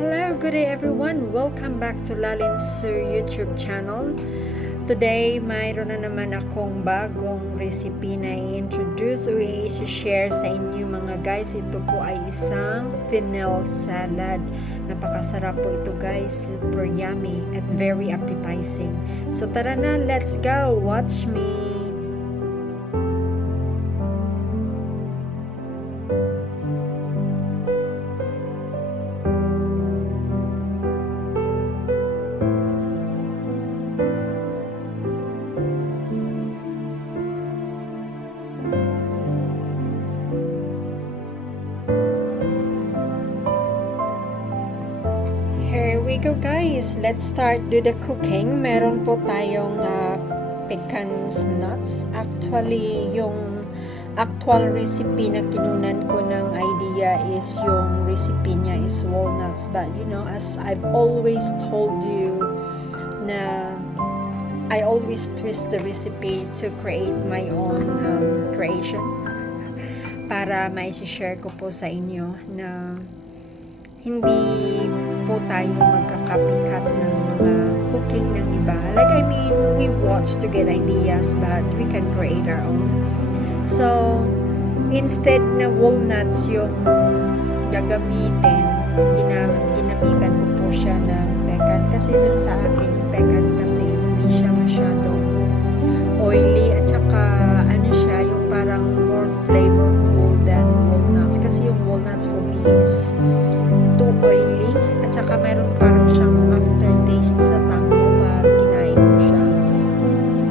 Hello, good day everyone. Welcome back to Lalin's YouTube channel. Today, mayroon na naman akong bagong recipe na i-introduce o i-share sa inyo mga guys. Ito po ay isang fennel salad. Napakasarap po ito guys. Super yummy at very appetizing. So tara na, let's go. Watch me. Here we go guys, let's start do the cooking. Meron po tayong pecan nuts. Actually, yung actual recipe na kinunan ko ng idea is yung recipe niya is walnuts. But you know, as I've always told you na I always twist the recipe to create my own creation para mai-share ko po sa inyo na hindi po tayo magka-copycat ng mga cooking ng iba. Like, I mean, we watch to get ideas, but we can create our own. So, instead na walnuts yung gagamitin, ginamitan ko po siya ng pecan. Kasi yung sa akin, yung pecan kasi hindi siya masyadong oily at saka ano siya, yung parang more flavorful than walnuts. Kasi yung walnuts for me is too oily at saka meron parang siyang aftertaste sa tango pag kinain mo siya.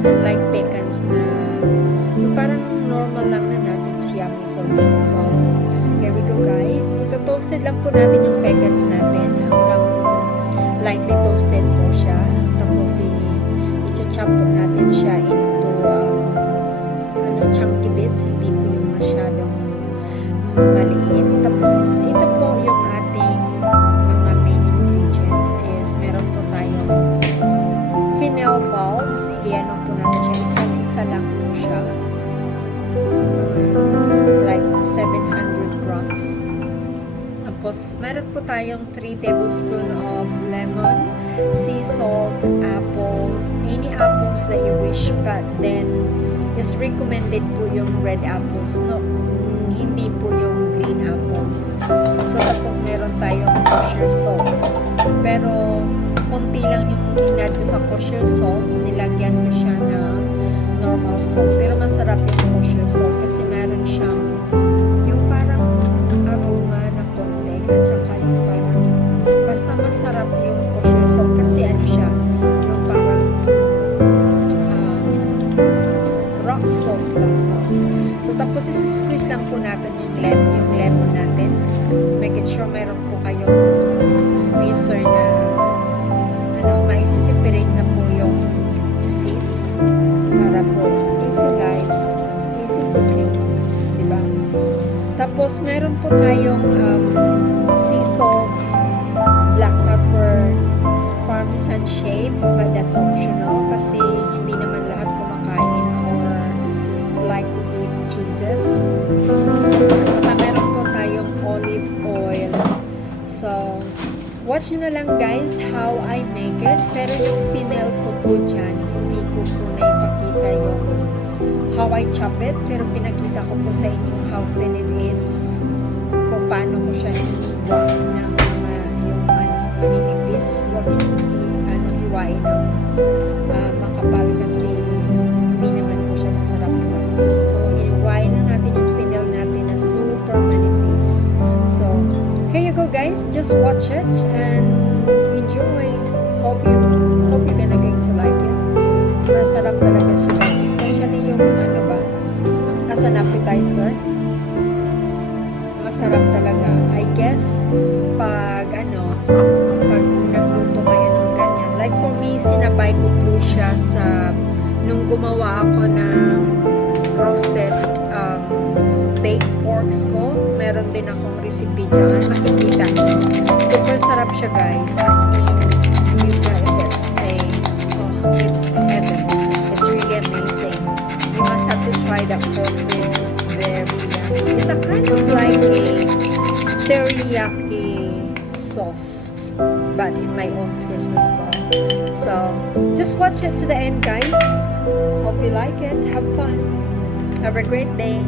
Unlike pecans na yung parang normal lang na nuts, it's yummy for me. So, here we go guys. Ito-toasted lang po natin yung pecans natin hanggang lightly toasted po siya. Tapos i-chop po natin siya into chunky bits, hindi po yung masyadong maliit. Tapos ito po yung ating mga main ingredients is meron po tayong fennel bulbs. Iano po natin siya, isa lang po siya, like 700 grams. Tapos meron po tayong 3 tablespoon of lemon, sea salt, apples, any apples that you wish, but then is recommended po yung red apples, no, hindi po yung green apples. So tapos meron tayong kosher salt, pero konti lang yung hinad ko sa kosher salt, nilagyan ko siya ng normal salt, pero masarap yung kosher salt kasi meron siyang yung parang aroma na konti at saka yung parang basta masarap yung kosher salt kasi ano siya, yung parang rock salt lang. So tapos isi-squeeze lang po natin yung lemon natin. Make it sure meron po kayong squeezer na maisi-separate na po yung seeds para po easy life, easy cooking, diba? Tapos meron po tayong sea salt, black pepper, parmesan shave, but that's optional kasi hindi naman lahat kumakain or like to eat cheeses. At saka meron po tayong olive oil. So, watch nyo na lang guys how I make it. Pero yung fennel ko po dyan, hindi ko po naipakita yung how I chop it. Pero pinakita ko po sa inyo how thin it is. Kung paano ko siya hiniwa ng yung maninipis. Huwag yung hiwain ng makapal kasi hindi naman po siya masarap, diba? So, hiwain na natin yung fennel natin na super manipis. So, here you go guys. Just watch it and enjoy. Hope you're gonna get to like it. Masarap talaga siya guys. Especially yung as an appetizer. Masarap talaga. I guess, pag nagluto kayo ng ganyan. Like for me, sinabay ko po siya sa nung gumawa ako ng roasted baked porks ko. Meron din akong recipe dyan. Makikita nyo. Super sarap siya guys. As in, you can say, it's heaven. It's really amazing. You must have to try that pork ribs. It's very yummy. It's a kind of like a teriyaki sauce. but in my own twist as well. So just watch it to the end, guys. Hope you like it. Have fun. Have a great day.